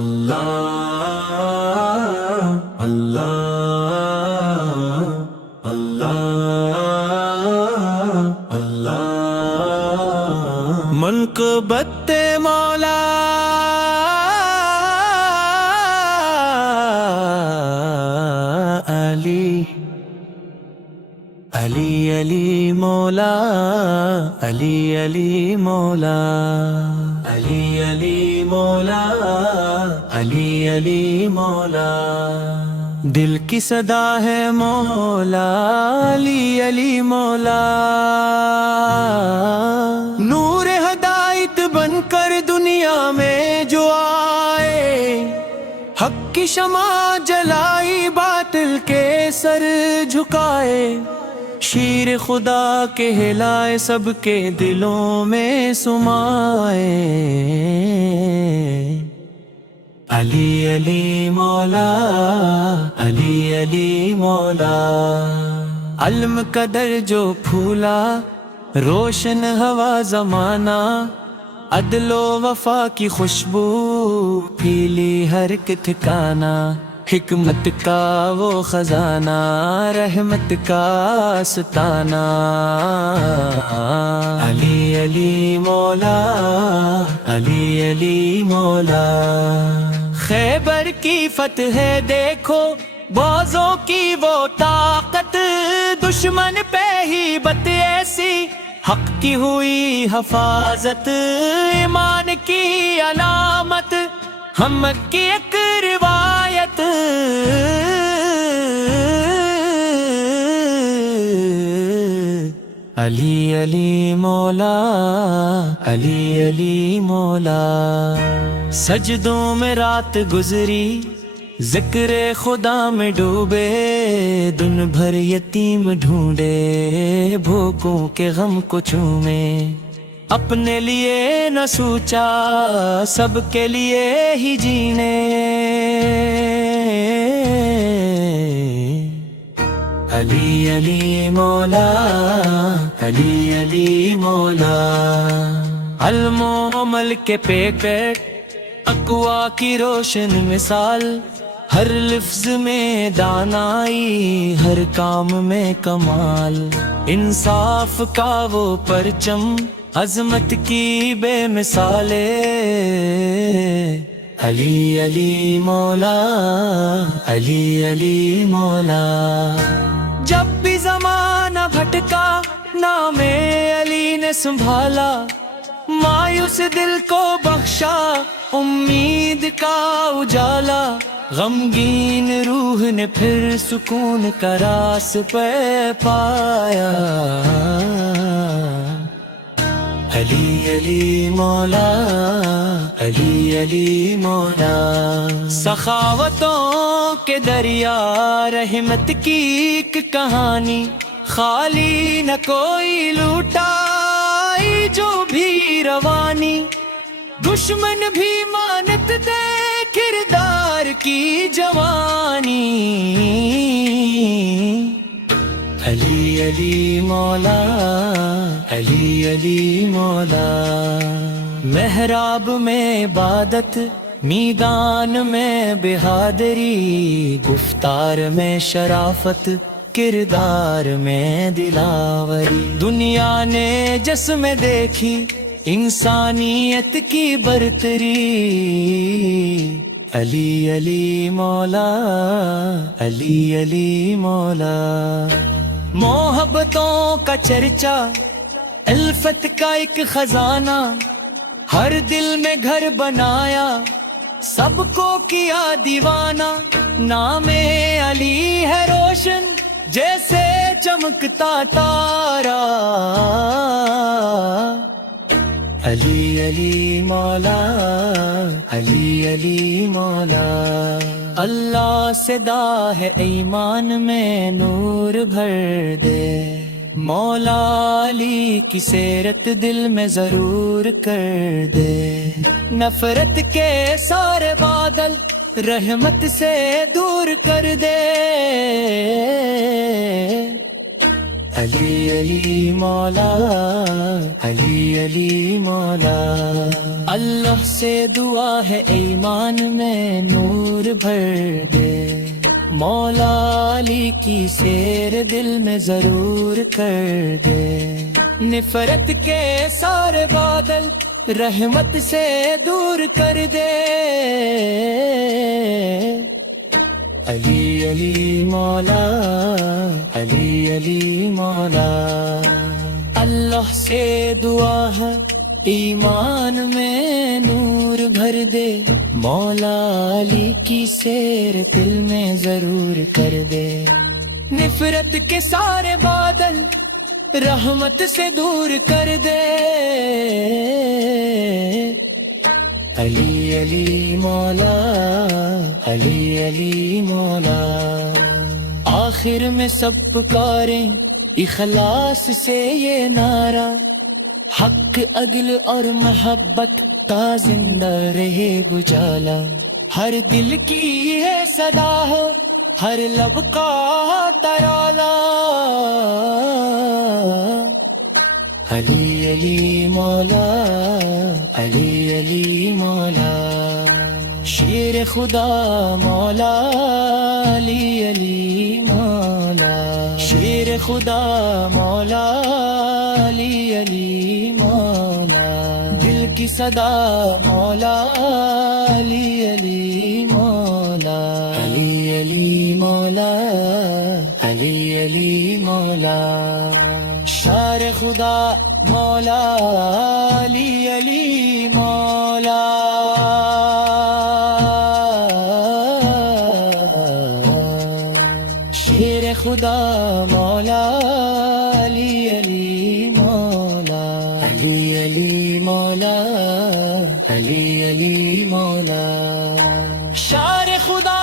اللہ اللہ اللہ اللہ منقبت مولا علی علی علی مولا علی علی مولا علی علی مولا علی علی مولا دل کی صدا ہے مولا علی علی مولا نور ہدایت بن کر دنیا میں جو آئے حق کی شمع جلائی باطل کے سر جھکائے شیر خدا کہلائے سب کے دلوں میں سمائے علی علی مولا علی علی مولا علم قدر جو پھولا روشن ہوا زمانہ عدل و وفا کی خوشبو پھیلی ہر ایک ٹھکانہ حکمت کا وہ خزانہ رحمت کا آستانہ علی علی مولا علی علی مولا خیبر کی فتح دیکھو بازوں کی وہ طاقت دشمن پہ ہی بت ایسی حق کی ہوئی حفاظت ایمان کی علامت ہم کی ایک روایت علی علی مولا علی علی مولا سجدوں میں رات گزری ذکر خدا میں ڈوبے دن بھر یتیم ڈھونڈے بھوکوں کے غم کو چومے اپنے لیے نہ سوچا سب کے لیے ہی جینے علی علی مولا علی علی مولا علم و عمل کے پیٹ اقوا کی روشن مثال ہر لفظ میں دانائی ہر کام میں کمال انصاف کا وہ پرچم عظمت کی بے مثال علی علی مولا علی علی مولا جب بھی زمانہ بھٹکا نام علی نے سنبھالا مایوس دل کو بخشا امید کا اجالا غمگین روح نے پھر سکون کا راس پہ پایا علی علی مولا علی علی مولا سخاوتوں کے دریا رحمت کی ایک کہانی خالی نہ کوئی لوٹائی جو بھی روانی دشمن بھی مانت دے کردار کی جوانی علی علی مولا علی علی مولا محراب میں عبادت میدان میں بہادری گفتار میں شرافت کردار میں دلاوری دنیا نے جسم دیکھی انسانیت کی برتری علی علی مولا علی علی مولا محبتوں کا چرچا الفت کا ایک خزانہ ہر دل میں گھر بنایا سب کو کیا دیوانہ نام علی ہے روشن جیسے چمکتا تارا علی علی مولا علی علی مولا اللہ سے دا ہے ایمان میں نور بھر دے مولا علی کی سیرت دل میں ضرور کر دے نفرت کے سارے بادل رحمت سے دور کر دے علی علی مولا علی علی مولا اللہ سے دعا ہے ایمان میں نور بھر دے مولا علی کی سیر دل میں ضرور کر دے نفرت کے سارے بادل رحمت سے دور کر دے علی علی مولا علی علی مولا اللہ سے دعا ہے ایمان میں نور بھر دے مولا علی کی سیر دل میں ضرور کر دے نفرت کے سارے بادل رحمت سے دور کر دے علی علی مولا علی علی مولا آخر میں سب پکاریں اخلاص سے یہ نعرہ حق عدل اور محبت کا زندہ رہے گجالا ہر دل کی ہے صدا ہو ہر لب کا ترالا علی علی مولا علی علی مولا شیر خدا مولا علی علی مولا شیر خدا مولا علی علی مولا دل کی صدا مولا علی علی مولا علی علی مولا علی علی مولا شار خدا مولا علی علی مولا شیر خدا مولا علی علی مولا علی علی مولا علی علی مولا شار خدا